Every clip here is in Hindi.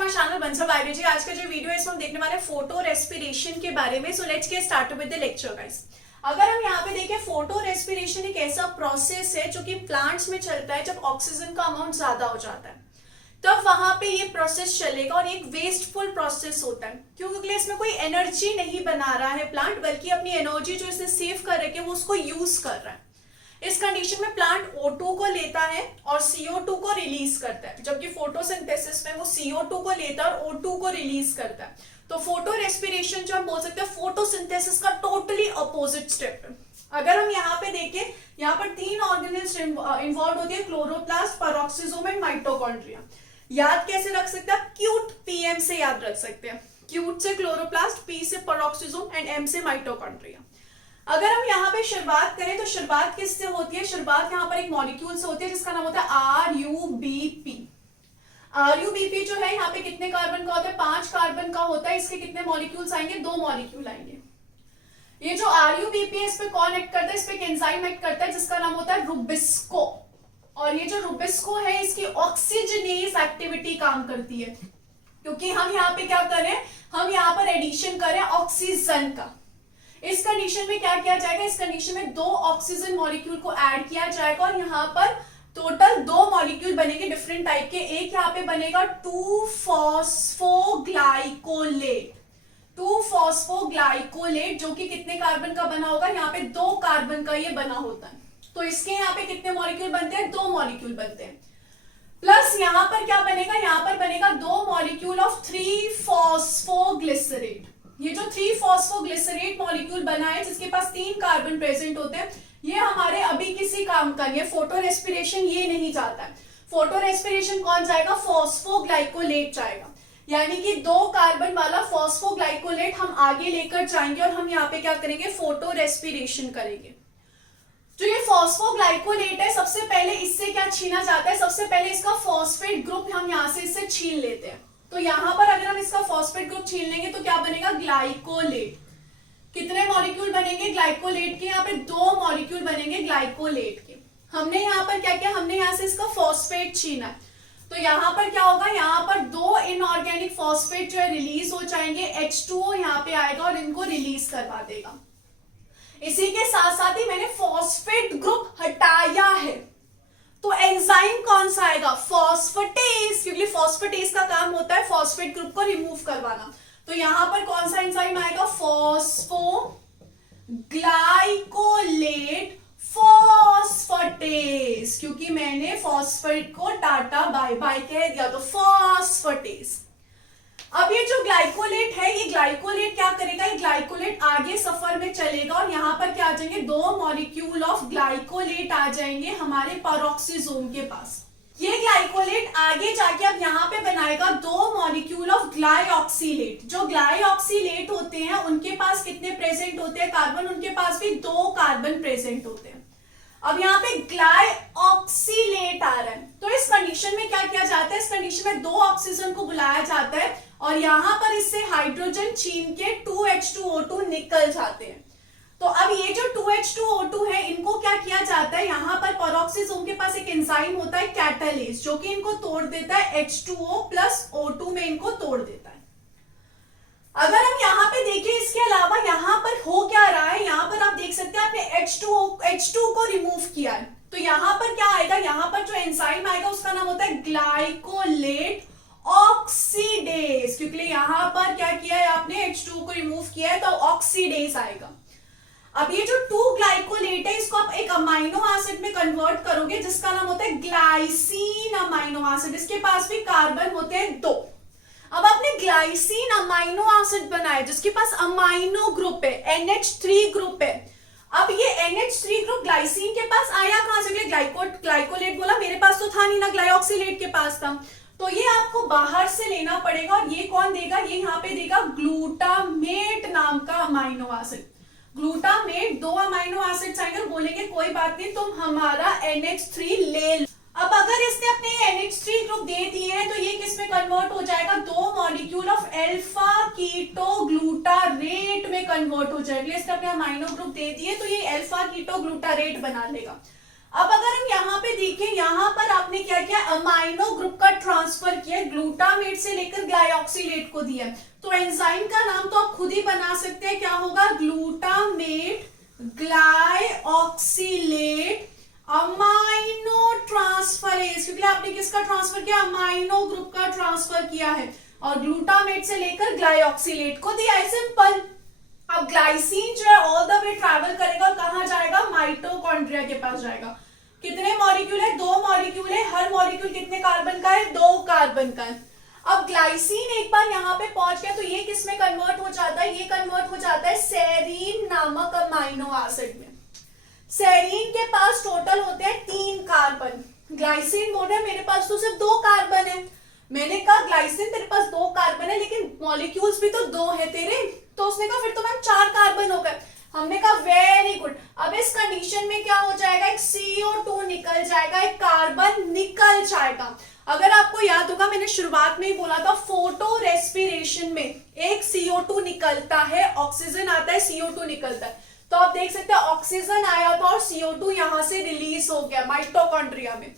My channel Bansal biology. आज का जो वीडियो है इसमें हम देखने वाले हैं फोटो रेस्पिरेशन के बारे में। So let's get started with the lecture guys. अगर हम यहाँ पे देखें, फोटो रेस्पिरेशन एक ऐसा प्रोसेस है जो कि प्लांट्स में चलता है जब ऑक्सीजन का अमाउंट ज्यादा हो जाता है, तब वहां पे ये प्रोसेस चलेगा और एक वेस्टफुल प्रोसेस होता है क्योंकि इसमें कोई एनर्जी नहीं बना रहा है प्लांट, बल्कि अपनी एनर्जी जो इसने सेव कर रखी है वो उसको यूज कर रहा है। इस कंडीशन में प्लांट O2 को लेता है और CO2 को रिलीज करता है, जबकि फोटोसिंथेसिस में वो CO2 को लेता है और O2 को रिलीज करता है। तो फोटो रेस्पिरेशन जो हम बोल सकते हैं फोटोसिंथेसिस का टोटली अपोजिट स्टेप है। अगर हम यहाँ पे देखें, यहाँ पर तीन ऑर्गेनेल्स इन्वॉल्व होती है, क्लोरोप्लास्ट, पेरोक्सिसोम एंड माइटोकॉन्ड्रिया। याद कैसे रख सकते हैं? क्यूट PM से याद रख सकते हैं। क्यूट से क्लोरोप्लास्ट, P से पेरोक्सिसोम एंड M से माइटोकॉन्ड्रिया। अगर हम यहाँ पे शुरुआत करें तो शुरुआत किससे होती है? शुरुआत यहाँ पर एक मॉलिक्यूल से होती है जिसका नाम होता है RUBP। RUBP जो है यहाँ पे कितने कार्बन का होता है? 5 कार्बन का होता है। इसके कितने मॉलिक्यूल्स आएंगे? 2 मॉलिक्यूल आएंगे। ये जो RUBP है इस पे कौन एक्ट करता है? इस पे एक एंजाइम एक्ट करता है जिसका नाम होता है रुबिस्को। और ये जो रुबिस्को है इसकी ऑक्सीजनेज एक्टिविटी काम करती है, क्योंकि हम यहाँ पे क्या करें, हम यहाँ पर एडिशन करें ऑक्सीजन का। इस कंडीशन में क्या किया जाएगा? इस कंडीशन में 2 ऑक्सीजन मॉलिक्यूल को ऐड किया जाएगा और यहाँ पर टोटल 2 मॉलिक्यूल बनेंगे डिफरेंट टाइप के। एक यहाँ पे बनेगा 2-फॉस्फोग्लाइकोलेट। 2-फॉस्फोग्लाइकोलेट जो कि कितने कार्बन का बना होगा? यहाँ पे 2 कार्बन का ये बना होता है। तो इसके यहाँ पे कितने मॉलिक्यूल बनते हैं? 2 मॉलिक्यूल बनते हैं। प्लस यहाँ पर क्या बनेगा? यहाँ पर बनेगा 2 मॉलिक्यूल ऑफ 3-फॉस्फोग्लिसरेट। ये जो 3-फॉस्फोग्लिसरेट मॉलिक्यूल बना है जिसके पास 3 कार्बन प्रेजेंट होते हैं, ये हमारे अभी किसी काम का नहीं है। फोटो रेस्पिरेशन ये नहीं जाता है। फोटो रेस्पिरेशन कौन जाएगा? फॉस्फोग्लाइकोलेट जाएगा। यानी कि 2 कार्बन वाला फॉस्फोग्लाइकोलेट हम आगे लेकर जाएंगे और हम यहाँ पे क्या करेंगे? फोटो रेस्पिरेशन करेंगे। जो ये फॉस्फोग्लाइकोलेट है, सबसे पहले इससे क्या छीना जाता है? सबसे पहले इसका फॉस्फेट ग्रुप हम यहाँ से इससे छीन लेते हैं। तो यहाँ पर अगर हम इसका फॉस्फेट ग्रुप छीन लेंगे तो क्या बनेगा? ग्लाइकोलेट। कितने मॉलिक्यूल बनेंगे ग्लाइकोलेट के? यहाँ पे 2 मॉलिक्यूल बनेंगे ग्लाइकोलेट के। हमने यहाँ पर क्या किया? हमने यहाँ से इसका फॉस्फेट छीना है। तो यहाँ पर क्या होगा? यहाँ पर 2 इनऑर्गेनिक फॉस्फेट जो है रिलीज हो जाएंगे। H2O यहाँ पे आएगा और इनको रिलीज करवा देगा। इसी के साथ साथ ही मैंने फॉस्फेट ग्रुप हटाया है, तो एंजाइम कौन सा आएगा? फॉस्फेटेज, क्योंकि फॉस्फेटेज का काम होता है फॉस्फेट ग्रुप को रिमूव करवाना। तो यहां पर कौन सा एंजाइम आएगा? फॉस्फोग्लाइकोलेट फॉस्फेटेज, क्योंकि मैंने फॉस्फेट को टाटा बाय बाय कह दिया, तो फॉस्फेटेज। अब ये जो ग्लाइकोलेट है, ये ग्लाइकोलेट क्या करेगा? ये ग्लाइकोलेट आगे सफर में चलेगा और यहाँ पर क्या आ जाएंगे? 2 मॉलिक्यूल ऑफ ग्लाइकोलेट आ जाएंगे हमारे पेरोक्सिसोम के पास। ये ग्लाइकोलेट आगे जाके अब यहाँ पे बनाएगा 2 मॉलिक्यूल ऑफ ग्लाइऑक्सीलेट। जो ग्लाइऑक्सीलेट होते हैं उनके पास कितने प्रेजेंट होते हैं कार्बन? उनके पास भी 2 कार्बन प्रेजेंट होते हैं। अब यहाँ पे ग्लाइऑक्सीलेट आ रहा है, तो इस कंडीशन में क्या किया जाता है? इस कंडीशन में 2 ऑक्सीजन को बुलाया जाता है और यहाँ पर इससे हाइड्रोजन छीन के 2H2O2 निकल जाते हैं। तो अब ये जो 2H2O2 है, इनको क्या किया जाता है? यहाँ पर पेरोक्सिसोम के पास एक एंजाइम होता है कैटालेज, जो कि इनको तोड़ देता है, H2O प्लस O2 में इनको तोड़ देता है। अगर हम यहाँ पे देखें, इसके अलावा यहाँ पर हो क्या रहा है? यहाँ पर आप देख सकते हैं आपने H2 को रिमूव किया है, तो यहाँ पर क्या आएगा? यहाँ पर जो एंजाइम आएगा उसका नाम होता है ग्लाइकोलेट ऑक्सीडेज, क्योंकि यहाँ पर क्या किया है आपने? H2 को रिमूव किया है, तो ऑक्सीडेज आएगा। अब ये जो 2 ग्लाइकोलेट है इसको आप एक अमाइनो एसिड में कन्वर्ट करोगे जिसका नाम होता है ग्लाइसिन अमाइनो एसिड। इसके पास भी कार्बन होते हैं 2। अब आपने ग्लाइसिन अमाइनो एसिड बनाया जिसके पास अमाइनो ग्रुप है, NH3 ग्रुप है। अब ये NH3 ग्रुप ग्लाइसिन के पास आया कहां से? ग्लाइकोलेट बोला, मेरे पास तो था नहीं ना, ग्लाइऑक्सीलेट के पास था, तो ये आपको बाहर से लेना पड़ेगा। और ये कौन देगा? ये यहाँ पे देगा ग्लूटामेट नाम का amino acid. Glutamate 2 amino acids आएंगे और बोलेंगे कोई बात नहीं, तुम हमारा NH3 ले लो। अब अगर इसने अपने NH3 ग्रुप दे दिए हैं तो ये किस में कन्वर्ट हो जाएगा? 2 मॉलिक्यूल ऑफ अल्फा कीटोग्लूटारेट में कन्वर्ट हो जाएगा। इसने अपने अमाइनो ग्रुप दे दिए तो ये अल्फा कीटोग्लूटारेट बना लेगा। अब अगर हम यहाँ पे देखें, यहाँ पर आपने क्या किया? अमाइनो ग्रुप का ट्रांसफर किया, ग्लूटामेट ग्लूटामेट से लेकर ग्लाइऑक्सीलेट को दिया है, तो एंजाइम का नाम तो आप खुद ही बना सकते हैं, क्या होगा, ग्लूटामेट ग्लाइऑक्सीलेट अमाइनो ट्रांसफरेज, क्योंकि आपने किसका ट्रांसफर किया, अमाइनो ग्रुप का ट्रांसफर किया है और ग्लूटामेट से लेकर ग्लाइऑक्सीलेट को दिया है, सिंपल। अब ग्लाइसिन जो है ऑल द वे ट्रैवल करेगा और कहां जाएगा, माइटोकॉन्ड्रिया के पास जाएगा। कितने मॉलिक्यूल है, 2 मॉलिक्यूल है, हर मॉलिक्यूल कितने कार्बन का है, 2 कार्बन का है। अब ग्लाइसिन एक बार यहाँ पे पहुंच गया तो ये किस में कन्वर्ट हो जाता है, ये कन्वर्ट हो जाता है सेरीन नामक अमाइनो एसिड में। सेरीन के पास टोटल होते हैं 3 कार्बन, ग्लाइसिन बोल रहा है मेरे पास तो सिर्फ 2 कार्बन है। मैंने कहा ग्लाइसिन तेरे पास 2 कार्बन है लेकिन मॉलिक्यूल्स भी तो 2 है तेरे, तो उसने कहा फिर तो मैम 4 कार्बन हो गए। हमने कहा वेरी गुड। अब इस कंडीशन में क्या हो जाएगा, एक CO2 निकल जाएगा, एक कार्बन निकल जाएगा। अगर आपको याद होगा मैंने शुरुआत में ही बोला था फोटो रेस्पिरेशन में एक CO2 निकलता है, ऑक्सीजन आता है, CO2 निकलता है। तो आप देख सकते हैं ऑक्सीजन आया था और CO2 यहां से रिलीज हो गया माइटोकॉन्ड्रिया में।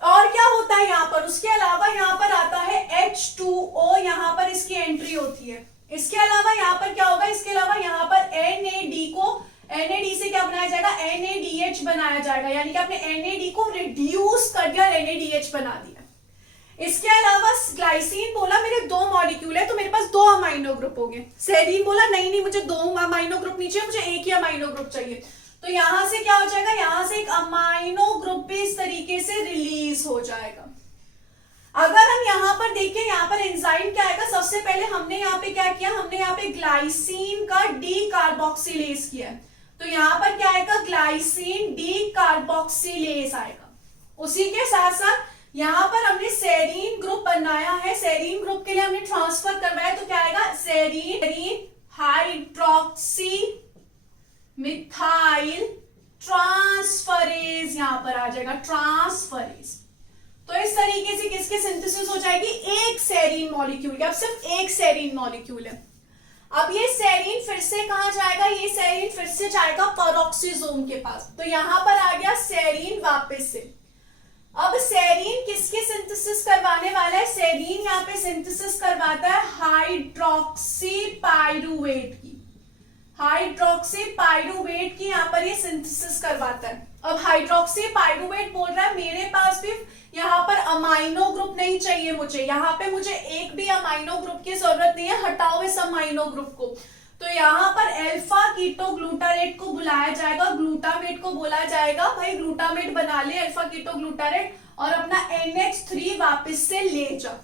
और क्या होता है यहाँ पर, उसके अलावा यहाँ पर आता है H2O, यहाँ पर इसकी एंट्री होती है। इसके अलावा यहाँ पर क्या होगा, इसके अलावा यहाँ पर NAD को, NAD से क्या बनाया जाएगा, NADH बनाया जाएगा, यानी कि आपने NAD को रिड्यूस कर दिया, NADH बना दिया। इसके अलावा ग्लाइसिन बोला मेरे 2 मॉलिक्यूल है तो मेरे पास 2 अमाइनो ग्रुप हो गए। सेरीन बोला नहीं मुझे 2 अमाइनो ग्रुप नहीं चाहिए, मुझे एक ही अमाइनो ग्रुप चाहिए। तो यहां से क्या हो जाएगा, यहां से एक अमाइनो ग्रुप भी इस तरीके से रिलीज हो जाएगा। अगर हम यहाँ पर देखें, यहाँ पर एंजाइम क्या आएगा, सबसे पहले हमने यहाँ पे क्या किया, हमने यहाँ पे ग्लाइसिन का डी कार्बोक्सिलेज किया है, तो यहाँ पर क्या आएगा, ग्लाइसिन डी कार्बोक्सिलेज आएगा। उसी के साथ साथ यहाँ पर हमने सेरीन ग्रुप बनाया है, सेरीन ग्रुप के लिए हमने ट्रांसफर करवाया, तो क्या आएगा, सेरीन हाइड्रोक्सी मिथाइल ट्रांसफरेज यहाँ पर आ जाएगा, ट्रांसफरेज। तो इस तरीके से किसके सिंथेसिस हो जाएगी, एक सेरीन मॉलिक्यूल की। अब सिर्फ एक सेरीन मॉलिक्यूल है। अब ये सेरीन फिर से कहां जाएगा, ये सेरीन फिर से जाएगा पेरोक्सीसोम के पास, तो यहां पर आ गया सेरीन वापस से। अब सेरीन किसके सिंथेसिस करवाने वाला है, सेरीन यहाँ पे सिंथेसिस करवाता है हाइड्रोक्सी पाइरुवेट की, हाइड्रोक्सी पाइरुवेट की यहाँ पर ये सिंथेसिस करवाता है। अब हाइड्रोक्सी पाइरुवेट बोल रहा है मेरे पास भी यहाँ पर अमाइनो ग्रुप नहीं चाहिए मुझे, यहाँ पे मुझे एक भी अमाइनो ग्रुप की जरूरत नहीं है, हटाओ इस अमाइनो ग्रुप को। तो यहाँ पर अल्फा कीटो ग्लूटारेट को बुलाया जाएगा, ग्लूटामेट को बोला जाएगा भाई ग्लूटामेट बना ले अल्फा कीटो ग्लूटारेट और अपना NH3 वापस से ले जा।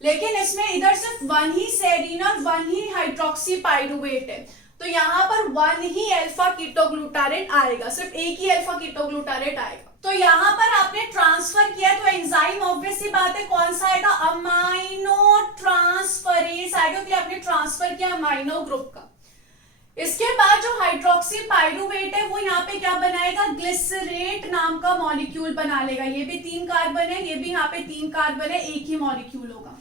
लेकिन इसमें इधर सिर्फ 1 ही सेरीन और 1 ही हाइड्रोक्सी पाइरुवेट है, तो यहाँ पर 1 ही अल्फा कीटो ग्लूटारेट आएगा, सिर्फ एक ही अल्फा कीटो ग्लूटारेट आएगा। तो यहाँ पर आपने ट्रांसफर किया तो एंजाइम ऑब्वियस सी बात है कौन सा आएगा, अमाइनो ट्रांसफरेज आएगा, क्योंकि आपने ट्रांसफर किया अमाइनो ग्रुप का। इसके बाद जो हाइड्रोक्सी पाइरुवेट है वो यहाँ पे क्या बनाएगा, ग्लिसरेट नाम का मॉलिक्यूल बना लेगा। ये भी 3 कार्बन है, ये भी यहाँ पे 3 कार्बन है, एक ही मॉलिक्यूल होगा।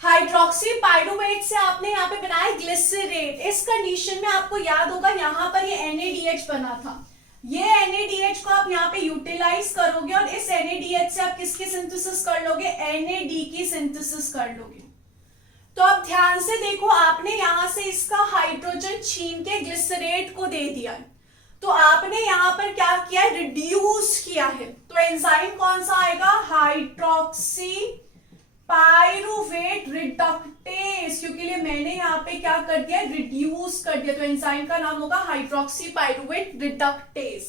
हाइड्रोक्सी पाइरुवेट से आपने यहाँ पे बनाया ग्लिसरेट। इस कंडीशन में आपको याद होगा यहाँ पर ये NADH बना था, ये NADH को आप यहाँ पे यूटिलाइज करोगे और इस NADH से आप किसकी सिंथेसिस कर लोगे, NAD की सिंथेसिस कर लोगे। तो अब ध्यान से देखो, आपने यहां से इसका हाइड्रोजन छीन के ग्लिसरेट को दे दिया है, तो आपने यहां पर क्या किया, रिड्यूस किया है। तो एंजाइम कौन सा आएगा, हाइड्रोक्सी पाइरुवेट रिडक्टेज, क्योंकि मैंने यहाँ पे क्या कर दिया, रिड्यूस कर दिया, तो एंजाइम का नाम होगा हाइड्रोक्सी पाइरुवेट रिडक्टेज।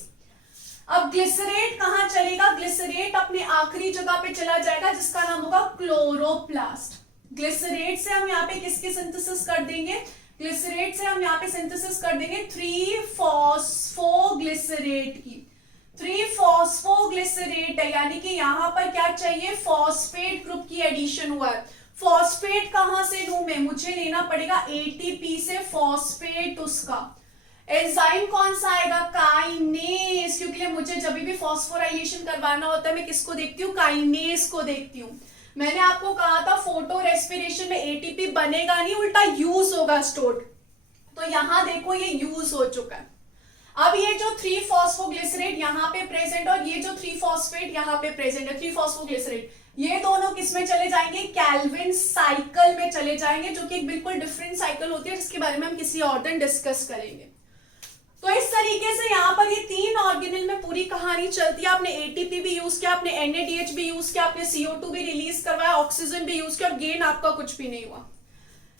अब ग्लिसरेट कहां चलेगा, ग्लिसरेट अपने आखिरी जगह पे चला जाएगा जिसका नाम होगा क्लोरोप्लास्ट। ग्लिसरेट से हम यहाँ पे किसकी सिंथेसिस कर देंगे, ग्लिसरेट से हम यहाँ पे सिंथेसिस कर देंगे 3-फॉस्फोग्लिसरेट की। 3-फॉस्फोग्लिसरेट है, यानी कि यहाँ पर क्या चाहिए, फॉस्फेट ग्रुप की एडिशन हुआ है। फॉस्फेट कहां से लूं मैं, मुझे लेना पड़ेगा ATP से फॉस्फेट उसका। एंजाइम कौन सा आएगा, काइनेज, क्योंकि मुझे जब भी फॉस्फोराइलेशन करवाना होता है मैं किसको देखती हूँ, काइनेज को देखती हूँ। मैंने आपको कहा था फोटो रेस्पिरेशन में ATP बनेगा नहीं, उल्टा यूज होगा स्टोर्ड, तो यहां देखो ये यूज हो चुका है। अब ये जो 3-फॉस्फोग्लिसरेट यहाँ पे प्रेजेंट और ये जो 3-फॉस्फेट यहाँ पे प्रेजेंट है, 3-फॉस्फोग्लिसरेट, ये दोनों किसमें चले जाएंगे, कैल्विन साइकिल में चले जाएंगे, जो कि एक बिल्कुल डिफरेंट साइकिल होती है, जिसके बारे में हम किसी और दिन डिस्कस करेंगे। तो इस तरीके से यहाँ पर ये 3 ऑर्गेनेल में पूरी कहानी चलती है। आपने एटीपी भी यूज किया, आपने NADH भी यूज किया, आपने CO2 भी रिलीज करवाया, ऑक्सीजन भी यूज किया, और गेन आपका कुछ भी नहीं हुआ।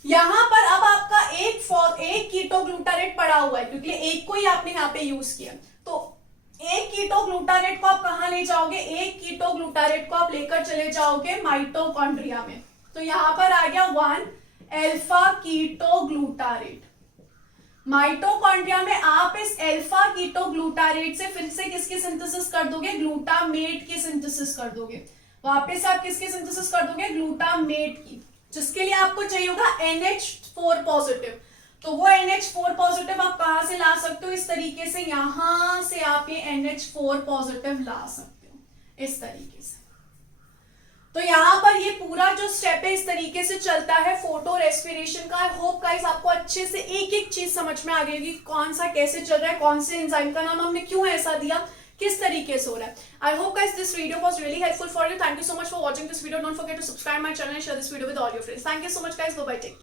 यहाँ पर अब आपका एक कीटोग्लूटारेट पड़ा हुआ है, क्योंकि एक को ही आपने यहाँ पे यूज किया। तो एक कीटोग्लूटारेट को आप कहाँ ले जाओगे? एक कीटोग्लूटारेट को आप लेकर चले जाओगे माइटोकॉन्ड्रिया में। तो यहाँ पर आ गया 1 अल्फा कीटोग्लूटारेट। माइटोकॉन्ड्रिया में आप इस अल्फा कीटोग्लूटारेट से फिर से किसकी सिंथेसिस कर दोगे? ग्लूटामेट की सिंथेसिस कर दोगे। वापस आप किसकी सिंथेसिस कर दोगे? ग्लूटामेट की, जिसके लिए आपको चाहिए होगा NH4 पॉजिटिव। तो वो NH4 पॉजिटिव आप कहां से ला सकते हो? इस तरीके से, यहां से आप ये NH4 पॉजिटिव ला सकते हो, इस तरीके से। तो यहाँ पर ये पूरा जो स्टेप है इस तरीके से चलता है फोटो रेस्पिरेशन का। आई होप गाइस आपको अच्छे से एक एक चीज समझ में आ गई कि कौन सा कैसे चल रहा है, कौन से एंजाइम का नाम हमने क्यों ऐसा दिया, किस तरीके से हो रहा है। I hope guys this video was really helpful for you. Thank you so much for watching this video. Don't forget to subscribe my channel and share this video with all your friends. Thank you so much guys, bye bye, take care.